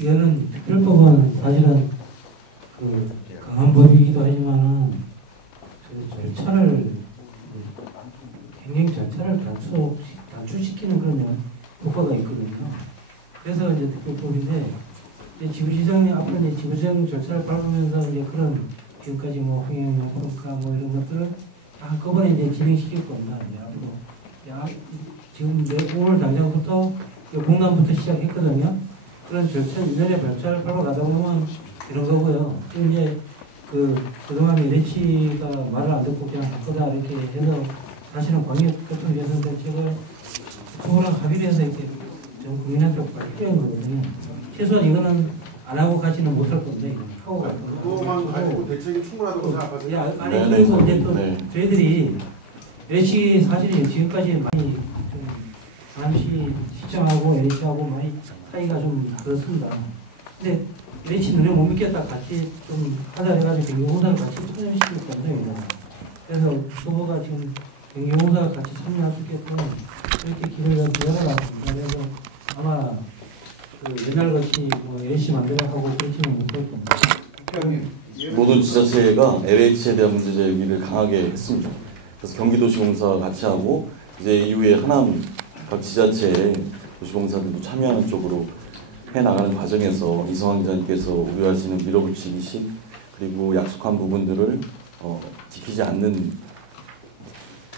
이거는 특별법은 사실은 그 강한 법이기도 하지만은 그 절차를 행정 절차를 단축시키는 그런 효과가 있거든요. 그래서 이제 특별법인데 이제 지구지정이 앞으로 이제 지구지정 절차를 밟으면서 이제 그런 지금까지 환경 평가 이런 것들을 한꺼번에 이제 진행시킬 겁니다. 이제 앞으로 지금 오늘 당장부터 공단부터 시작했거든요. 그런 절차, 이전의 절차를 밟아가다 보면 이런 거고요. 또 이제 그동안 LH가 말을 안 듣고 그냥 바꾸다 이렇게 해서 다시는 광역교통 개선 대책을 국토부랑 합의를 해서 이렇게 좀 국민한테 바뀌는 저는 이거는 안 하고 가지는 못할 건데 이거 하고 갈 거예요. 그거만 가지고 대책이 충분하다고 생각하세요? 예, 아니 네, 그리고 네. 이제 또 네. 저희들이 LH 사실은 지금까지 많이 좀 잠시 시청하고 LH하고 많이 사이가 좀 그렇습니다. 근데 LH 눈에 못 믿겠다 같이 좀 하자 해가지고 경기공사를 같이 참여시켰잖아요. 그래서 후보가 지금 경기공사가 같이 참여할 수 있게끔 이렇게 기회를 열어놨습니다. 그래서 아마 그 옛날 같이 뭐 LH 만들어 하고 그렇지는 못할 겁니다. 모든 지자체가 LH에 대한 문제 제기를 강하게 했습니다. 그래서 경기도시공사와 같이 하고 이제 이후에 하남 각 지자체의 도시공사들도 참여하는 쪽으로 해나가는 과정에서 이성환 기자님께서 우려하시는 밀어붙이기식 그리고 약속한 부분들을 지키지 않는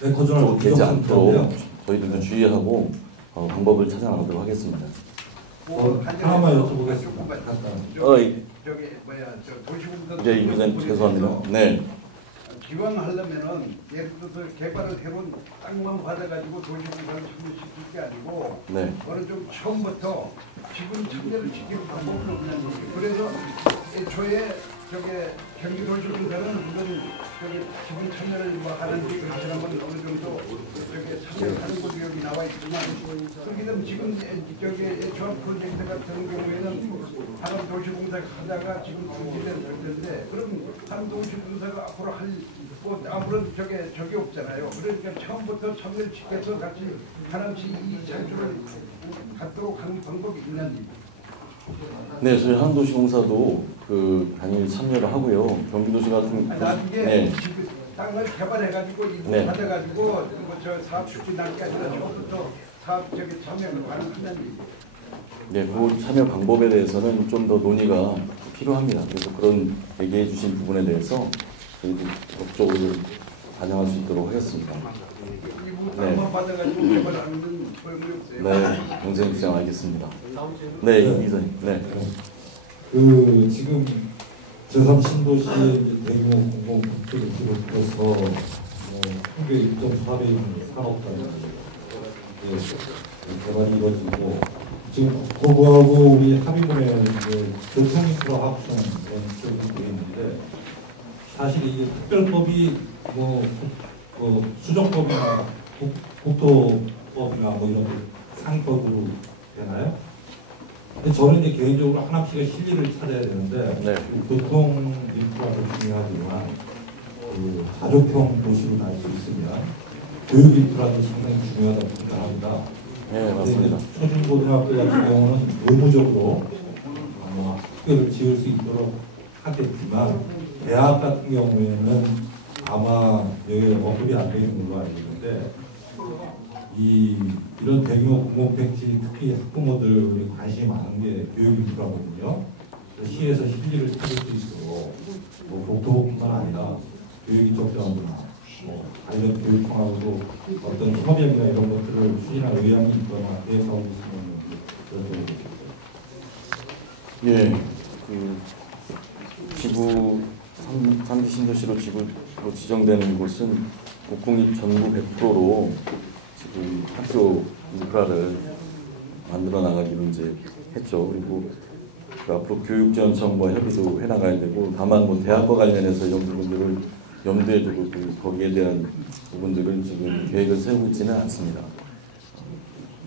쪽으로 되지 않도록 저희들도 주의하고 방법을 찾아나가도록 하겠습니다. 하나만 여쭤보겠습니다. 저기 뭐야 저 도시공사 네, 이 기자님 죄송합니다. 네. 기왕 하려면은 예를 들어서 개발을 새로운 땅만 받아가지고 도시공사를 참여시킬 게 아니고 네. 어느 좀 처음부터 지분 참여를 시키는 방법으로 그냥 그래서 애초에 저게 경기도시공사는 물론 저기 지분 참여를 뭐 하는지 그렇지만 어느 정도 저기 참여하는 것 여기 나와 있지만 그렇게 되면 지금 저기 조합 프로젝트 같은 경우에는 하남 도시공사가 하다가 지금 중지된 상태인데 그럼 하남 도시공사가 앞으로 할 뭐 아무런 적이 없잖아요. 그러니까 처음부터 참여를 시켜서 같이 하나씩 이 창출을 갖도록 하는 방법이 있는지. 네, 저희 한도시공사도 그 당연히 참여를 하고요. 경기도시 같은 나중에 네. 땅을 개발해가지고 이거 네. 받아가지고 저 사업 추진할 게 아니라 처음부터 사업 참여를 가능하는지. 네, 그 참여 방법에 대해서는 좀 더 논의가 필요합니다. 그래서 그런 얘기해 주신 부분에 대해서 저희도 적극적으로 반영할 수 있도록 하겠습니다. 이거 땅만 받아가지고 개발하는 소용이 없어요. 네, 경쟁시장 알겠습니다. 네, 이 기자님. 네. 그 지금 제3신도시의 이제 대규모 공공택지를 비롯해서 한국의 1.4배 있는 산업단지 개발이 이루어지고 지금 거부하고 우리 합의문에 이제 교통인프라 확충 이런 쪽이 되어 있는데 사실 이게 특별법이 수정법이나 국토법이나 뭐 이런 상법으로 되나요? 근데 저는 이제 개인적으로 하나씩의 실리를 찾아야 되는데 네. 교통 인프라도 중요하지만 그 가족형 도시로 날 수 있으면 교육 인프라도 상당히 중요하다고 생각합니다. 네, 맞습니다. 초중고등학교 같은 경우는 의무적으로 학교를 지을 수 있도록 하겠지만 대학 같은 경우에는 아마 여기 언급이 안 되는 걸로 알고 있는데 이런 대규모 공공택지 특히 학부모들이 관심이 많은 게 교육 인프라거든요. 시에서 실리를 찾을 수 있도록 복도뿐만 아니라 교육이 적정하거나 관련 교육청하고도 어떤 협약이나 이런 것들을 추진할 의향이 있거나 계획하고 있으면 예, 그 지구 3기 신도시로 지구로 지정되는 곳은 국공립 전부 100%로 지금 학교 인프라를 만들어 나가기로 이제 했죠. 그리고 그 앞으로 교육지원청과 협의도 해나가야 되고 다만 뭐 대학과 관련해서 이런 부분들을 염두에 두고 거기에 대한 부분들은 지금 계획을 세우고 있지는 않습니다.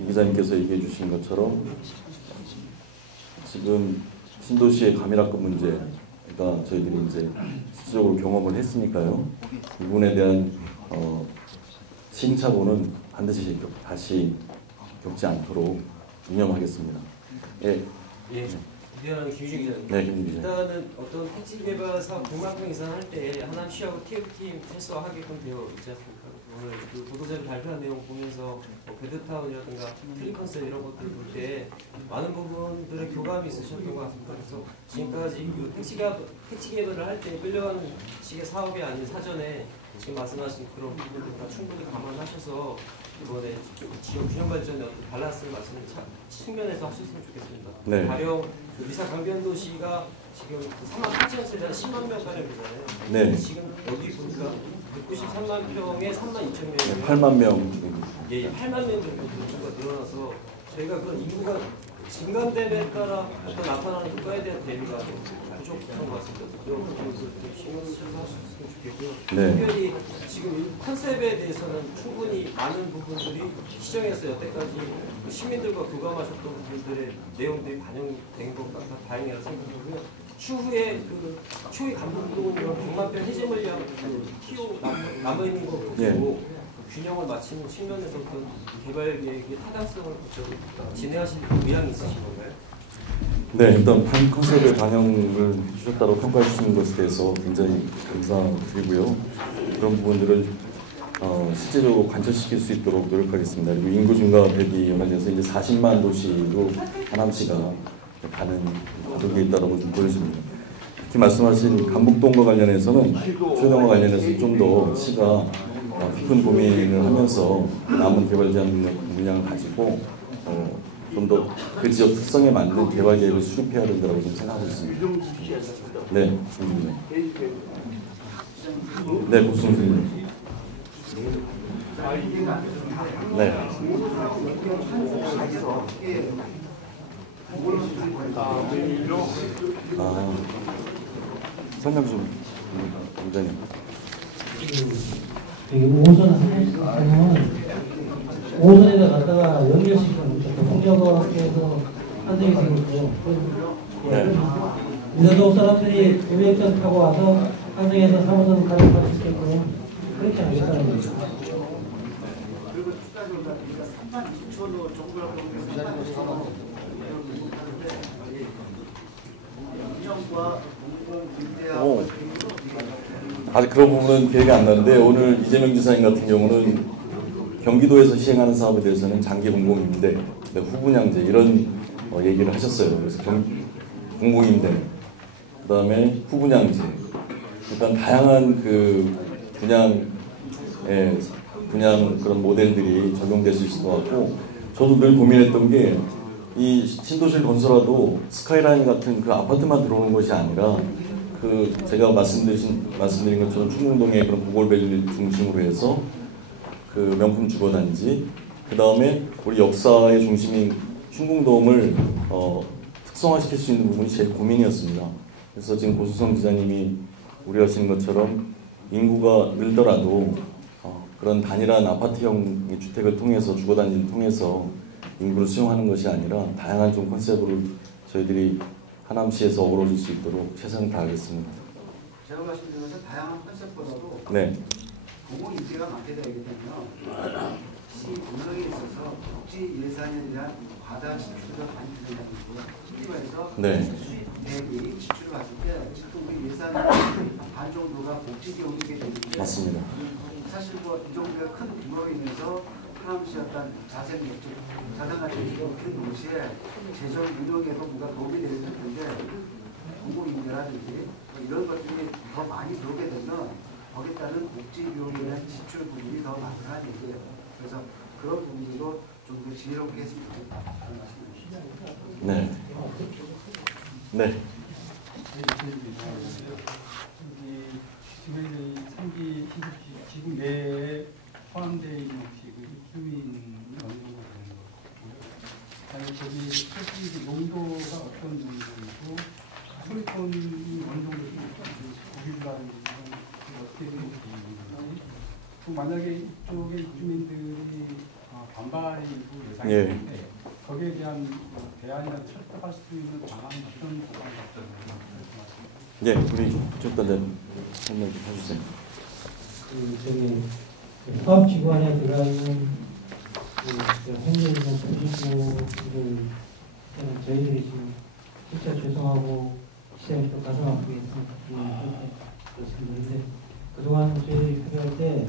이 기자님께서 얘기해 주신 것처럼 지금 신도시의 과밀학급 문제가 저희들이 이제 실질적으로 경험을 했으니까요. 이 부분에 대한 시행착오는 반드시 다시 겪지 않도록 유념하겠습니다. 예. 예. 미안한 김유진 기자님. 네, 김유진 기자님. 일단은 어떤 택지 개발 사업 100만 평 이상 할 때 하남시하고 TF팀 해소하게끔 되어 있지 않습니까? 오늘 그 보도자료 발표한 내용 보면서 베드타운이라든가 트리컨셀 이런 것들 볼 때 많은 부분들의 교감이 있으셨던 것 같습니다. 그래서 지금까지 이 택지 개발을 할 때 끌려가는 식의 사업이 아닌 사전에 지금 말씀하신 그런 부분들 다 충분히 감안하셔서 이번에 지역 균형 발전의 어떤 밸런스를 맞추는 측면에서 하셨으면 좋겠습니다. 네. 가령 그 미사 강변도시가 지금 3만 8천 세대가 10만 명가량이잖아요. 네. 지금 여기 보니까 193만 평에 3만 2천 명. 네, 8만 명. 예, 8만 명 정도 인구가 늘어나서 저희가 그런 인구가 진감됨에 따라 어떤 나타나는 효과에 대한 대비가 좀 부족한 것 같습니다. 그런 부분을 좀 신경 쓰셔서 하셨으면 좋겠고요. 네. 특별히 지금 컨셉에 대해서는 충분히 많은 부분들이 시정에서 여태까지 그 시민들과 교감하셨던 부분들의 내용들이 반영된 것 같아 다행이라고 생각하고요. 추후에 그 초기 감독도 경마편 해제물 위한 그 TO 남아있는 거 가지고 균형을 맞추는 측면에서 어떤 개발 계획의 타당성을 진행하실 의향이 있으신 건가요? 네, 일단 컨셉의 반영을 해주셨다고 평가해 주시는 것에 대해서 굉장히 감사드리고요. 그런 부분들을 실제적으로 관철시킬 수 있도록 노력하겠습니다. 그리고 인구 증가 대비 관련해서 이제 40만 도시로 하남시가 가는 가격에 있다고 좀 보여집니다. 특히 말씀하신 간북동과 관련해서는 최경화 관련해서 좀 더 시가 깊은 고민을 하면서 남은 개발 제한 물량을 가지고 좀 더 그 지역 특성에 맞는 개발 계획을 수립해야 된다고 좀 생각하고 있습니다. 네, 네, 복수님. 네. 설명 좀, 원장님. 오선에다 갔다가 연결시키는 교통정보학교에서 선생님이 있고 인사동 사람들이 우회전 타고 와서 한성에서 3호선 가는 걸 시켰고요. 그렇게 하겠다는 거죠. 그리고 추가적으로 3만 2천호 정도라고 해서 운영과 공공임대하고 아직 그런 부분은 기억이 안 나는데 오늘 이재명 지사님 같은 경우는 경기도에서 시행하는 사업에 대해서는 장기 공공임대, 후분양제 이런 얘기를 하셨어요. 그래서 공공임대, 그 다음에 후분양제, 일단 다양한 그 분양 그런 모델들이 적용될 수 있을 것 같고, 저도 늘 고민했던 게 이 신도시를 건설하도 스카이라인 같은 그 아파트만 들어오는 것이 아니라 그 제가 말씀드린 것처럼 충북동의 그런 보골밸리 중심으로 해서 그 명품 주거단지, 그 다음에 우리 역사의 중심인 충북동을 특성화시킬 수 있는 부분이 제일 고민이었습니다. 그래서 지금 고수성 기자님이 우려하시는 것처럼 인구가 늘더라도 그런 단일한 아파트형 주택을 통해서 주거단지를 통해서 인구를 수용하는 것이 아니라 다양한 좀 컨셉으로 저희들이 하남시에서 어우러질 수 있도록 최선을 다하겠습니다. 제가 말씀드린 것은 다양한 컨셉보다도 공공임대가 많게 되게 되면 시 운영에 있어서 복지 예산에 대한 과다 지출도 많이 들어가고 있고요. 특히 말해서 수입 대비 지출을 봤을 때 지금 우리 예산 반 정도가 복지 비용이게 되는데 맞습니다. 사실 뭐 이 정도의 큰 규모로 인해서 하남시 어떤 자산 가치가 큰 동시에 재정 운영에도 뭔가 도움이 되는 텐데 공공임대라든지 이런 것들이 더 많이 들어오게 되면 거기에 따른 복지 비용에 대한 지출 부분이 더 많다는 얘기예요. 그래서 그런 부분도 좀 더 지혜롭게 했으면 좋겠다는 말씀입니다. 네. 네. 지금 3기 지금 내에 포함되어 있는 혹시 그 입주민이 어느 정도 되는 거고요. 아니 저기 솔직히 농도가 어떤 정도이고 소리권이 어느 정도 고길다는 어떻게 되는지 또 만약에 이쪽에 입주민들이 반발이고 예상되는데 거기에 대한 대안이나 철떡할 수 있는 방안 이런 부분이 말씀하십니다. 네, 우리 쪽 단장 설명 좀 해주세요. 사업지구 안에 들어가 있는 현재 있는 도시구를 저희들이 지금 진짜 죄송하고 시장도 가슴 아프게 그렇습니다. 그동안 저희들이 필요할 때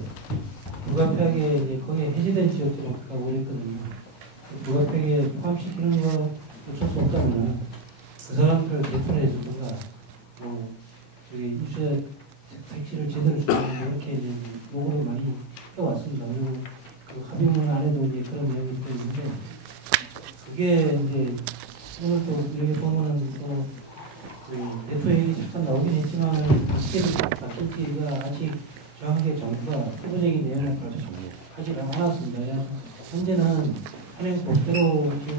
불가피하게 이제 거기에 해제된 지역들을 가고 있거든요. 불가피하게 포함시키는 거 어쩔 수 없다면 그 사람들을 대표해 주든가 저기 입주자 택지를 제대로 주는 이렇게 이제 요구를 많이 해왔습니다. 그리고 그 합의문 안에도 이제 그런 내용이 있는데 그게 이제 오늘 또 여기 보면은 또 대표회의 잠깐 나오긴 했지만 바뀐지가 아직 정확하게 정부가 후보적인 내용을 하지 않았습니다. 현재는 현행 법대로 지금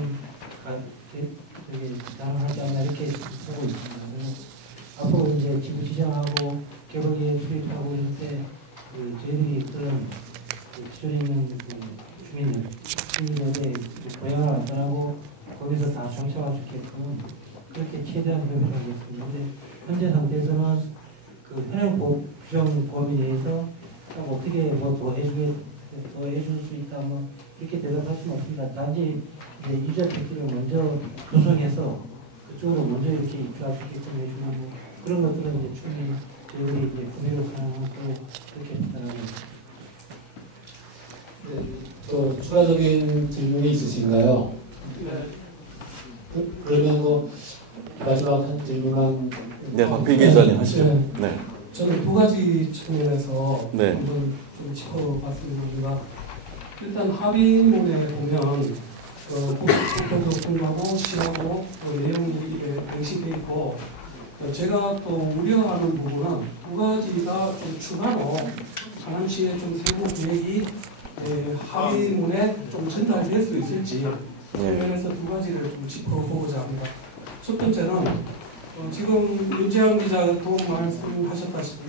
그 지구 지정하고 개발에 수립하고 이럴 때 저희들이 그런 기존에 있는 주민들에게 고향을 안 떠나고 거기서 다 정착할 수 있게끔 그렇게 최대한 노력을 하겠습니다. 근데 현재 상태에서는 그 현행 규정 범위 내에서 어떻게 뭐 더 해줄 수 있다 뭐 이렇게 대답할 수는 없습니다. 단지 이제 유자 택지를 먼저 조성해서 그쪽으로 먼저 이렇게 입주할 수 있게끔 해주는 뭐 그런 것들은 이제 충분히 저희들이 이제 구매를 가능하고 그렇게 부탁합니다. 네, 또 추가적인 질문이 있으신가요? 그러면 뭐 마지막 한 질문만. 네, 박필 기자님 하시죠. 네. 저는 두 가지 측면에서 네. 한번 좀 짚어봤습니다. 일단 합의문에 보면 보편도 통과하고 시하고 내용이 명시되어 있고 제가 또 우려하는 부분은 두 가지가 좀 추가로 하남시의 좀 세부 계획이 합의문에 좀 전달될 수 있을지 그 면에서 두 가지를 좀 짚어보고자 합니다. 첫 번째는 지금 윤재환 기자도 말씀하셨다시피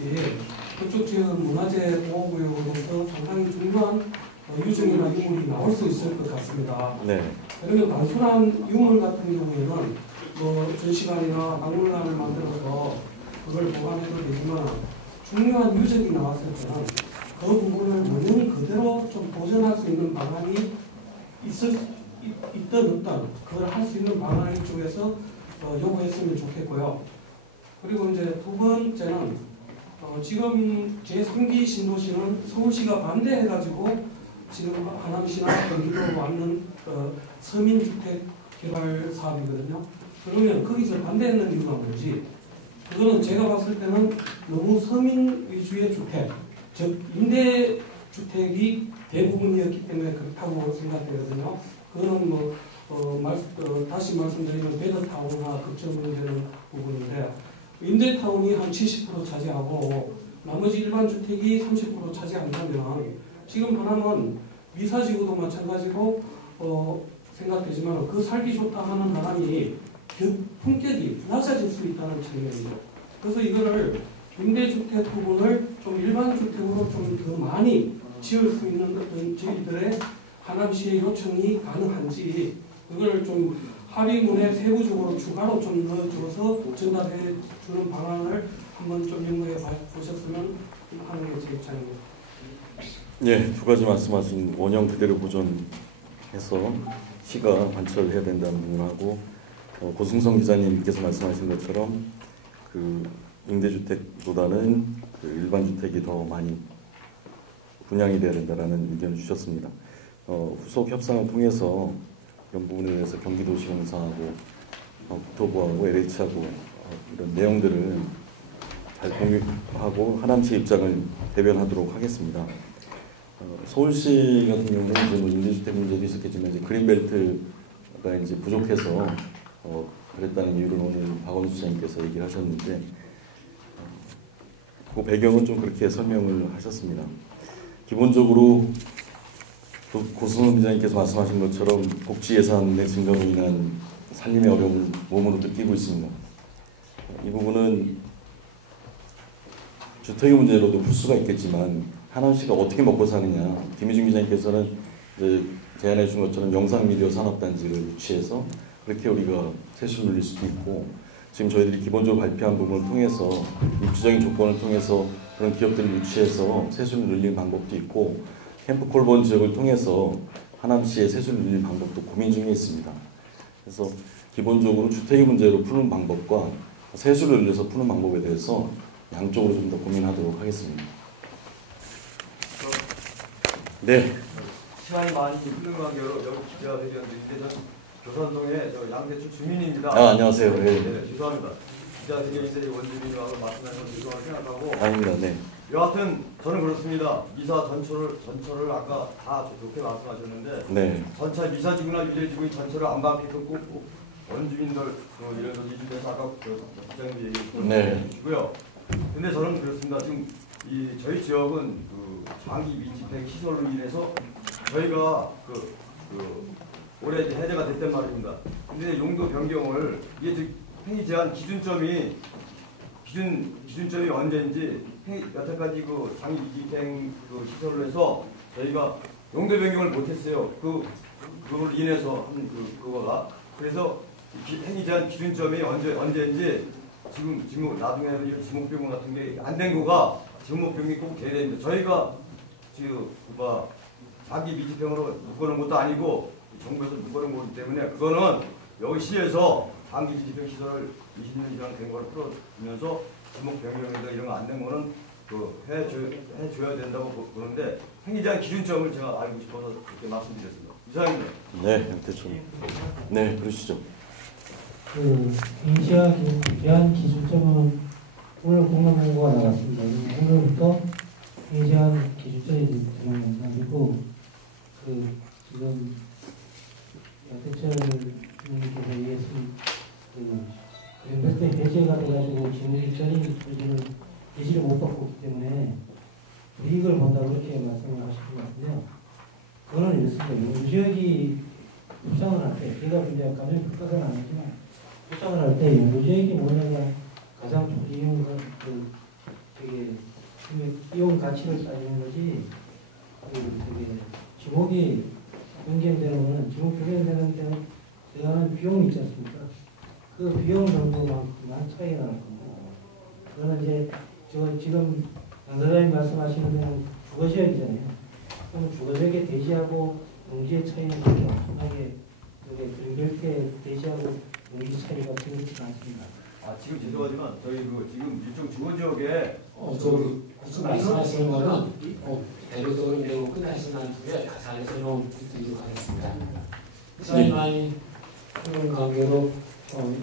그쪽 지역은 문화재 보호구역으로서 상당히 중요한 유증이나 유물이 나올 수 있을 것 같습니다. 네. 그러면 단순한 유물 같은 경우에는 전시관이나 박물관을 만들어서 그걸 보관해도 되지만 중요한 유적이 나왔을 때는 그 부분을 원형 그대로 좀 보존할 수 있는 방안이 있든 없든 그걸 할 수 있는 방안을 쪽에서 요구했으면 좋겠고요. 그리고 이제 두 번째는 지금 제3기 신도시는 서울시가 반대해가지고 지금 하남시나 경기도로 왔는 서민주택 개발 사업이거든요. 그러면 거기서 반대하는 이유가 뭐지? 그거는 제가 봤을 때는 너무 서민 위주의 주택, 즉 임대주택이 대부분이었기 때문에 그렇다고 생각되거든요. 그거는 다시 말씀드리면 베더타운이나 걱정되는 부분인데 임대타운이 한 70% 차지하고 나머지 일반 주택이 30% 차지한다면 지금 하나는 미사지구도 마찬가지로 생각되지만 그 살기 좋다 하는 하나니 품격이 낮아질 수 있다는 측면이죠. 그래서 이거를 임대주택 부분을 좀 일반 주택으로 좀 더 많이 지을 수 있는 저희들의 하남시의 요청이 가능한지 그걸 좀 합의문에 세부적으로 추가로 좀 넣어줘서 전달해 주는 방안을 한번 좀 연구해 보셨으면 하는 게 제 입장입니다. 네, 두 가지 말씀하신 원형 그대로 보존해서 시가 관철해야 된다는 부분하고 고승성 기자님께서 말씀하신 것처럼 그 임대주택보다는 그 일반 주택이 더 많이 분양이 돼야 된다라는 의견을 주셨습니다. 후속 협상을 통해서 이런 부분에 대해서 경기도시공사하고 국토부하고 LH하고 이런 내용들을 잘 공유하고 하남시 입장을 대변하도록 하겠습니다. 서울시 같은 경우는 이제 뭐 임대주택 문제도 있었겠지만 이제 그린벨트가 이제 부족해서 그랬다는 이유를 오늘 박원순 시장님께서 얘기를 하셨는데 그 배경은 좀 그렇게 설명을 하셨습니다. 기본적으로 고승훈 기자님께서 말씀하신 것처럼 복지 예산의 증가로 인한 살림의 어려움을 몸으로 느끼고 있습니다. 이 부분은 주택의 문제로도 풀 수가 있겠지만 하남시가 어떻게 먹고 사느냐. 김희준 기자님께서는 이제 제안해 준 것처럼 영상미디어 산업단지를 유치해서 그렇게 우리가 세수를 늘릴 수도 있고 지금 저희들이 기본적으로 발표한 부분을 통해서 입주적인 조건을 통해서 그런 기업들을 유치해서 세수를 늘리는 방법도 있고 캠프 콜본 지역을 통해서 하남시의 세수를 늘리는 방법도 고민 중에 있습니다. 그래서 기본적으로 주택의 문제로 푸는 방법과 세수를 늘려서 푸는 방법에 대해서 양쪽으로 좀 더 고민하도록 하겠습니다. 네. 시간이 많이 흘러간 여러 기자회견들인데 교산동의 양대출 주민입니다. 안녕하세요. 네. 죄송합니다. 기자회견에서 원주민이라고 말씀하셔서 죄송하게 생각하고 아닙니다. 네. 여하튼 저는 그렇습니다. 미사 전철을 아까 다 좋게 말씀하셨는데 네. 전차 미사지구나 유대지구의 전철을 안 밟히고 꼭 원주민들 이런 거 이준에서 아까 부장님 얘기 주시고요. 근데 저는 그렇습니다. 지금 저희 지역은 그 장기 밀집행 시설로 인해서 저희가 올해 해제가 됐단 말입니다. 근데 용도 변경을 이게 행위 제한 기준점이 기준점이 언제인지 여태까지 그 장기 집행 그 시설로 해서 저희가 용도 변경을 못했어요. 그걸 인해서 한 그거가 그래서 행위 제한 기준점이 언제인지 지금 나중에 지목 변경 같은 게 안 된 거가 지목 변경이 꼭 돼야 됩니다. 저희가 지금 자기 미집행으로 묶어놓은 것도 아니고 정부에서 묶어놓은 거기 때문에 그거는 여기 시에서 장기 집행 시설을 20년 이상 된 걸 풀어주면서 지목 변경이나 이런 거 안 된 거는 해줘야 된다고 보는데 행위 제한 기준점을 제가 알고 싶어서 이렇게 말씀드렸습니다. 이사장님. 네, 대충. 네, 그러시죠. 제한 기준점은 오늘 공론공고가 나왔습니다. 오늘부터 제한 기준점이 되는 건가고 지금 대철 의원님께서 얘기했은 그랜드스테이 배제가 돼가지고 지금 일전이 예시를 못 받고 있기 때문에 이익을 본다고 그렇게 말씀을 하신 것 같은데요. 그거는 이렇습니다. 용도지역이 구상을 할 때, 제가 이제 감정이 불가사는 안 했지만, 구상을 할 때 용도지역이 뭐냐면 가장 초기 이용 가치를 따지는 거지, 지목이 변경되는 거는, 지목 변경되는 데는 들어가는 비용이 있지 않습니까? 그 비용 정도만큼만 차이가 날 겁니다. 그거는 이제, 지금 양사장님 말씀하시는 데는 주거지역이잖아요. 그럼 주거지역에 대지하고 용지의 차이는 그렇게 엄청나게 그렇게 대지하고 용지 차이가 그렇지 않습니다. 지금 죄송하지만 저희 지금 일종 주거지역에 무슨 말씀하시는 거는 대표적으로 내용 끝나신 난 후에 자세히 설명드리도록 하겠습니다. 이사님만이 그런 관계로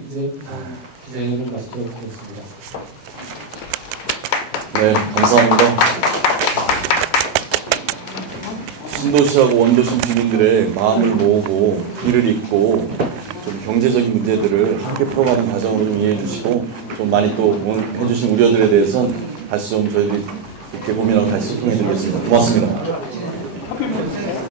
이제 기자회견을 마치도록 하겠습니다. 네, 감사합니다. 신도시하고 원도시 주민들의 마음을 모으고 귀를 잇고 좀 경제적인 문제들을 함께 풀어가는 과정으로 좀 이해해 주시고 좀 많이 또 해주신 우려들에 대해서는 다시 좀 저희들이 이렇게 고민하고 다시 소통해 드리겠습니다. 고맙습니다.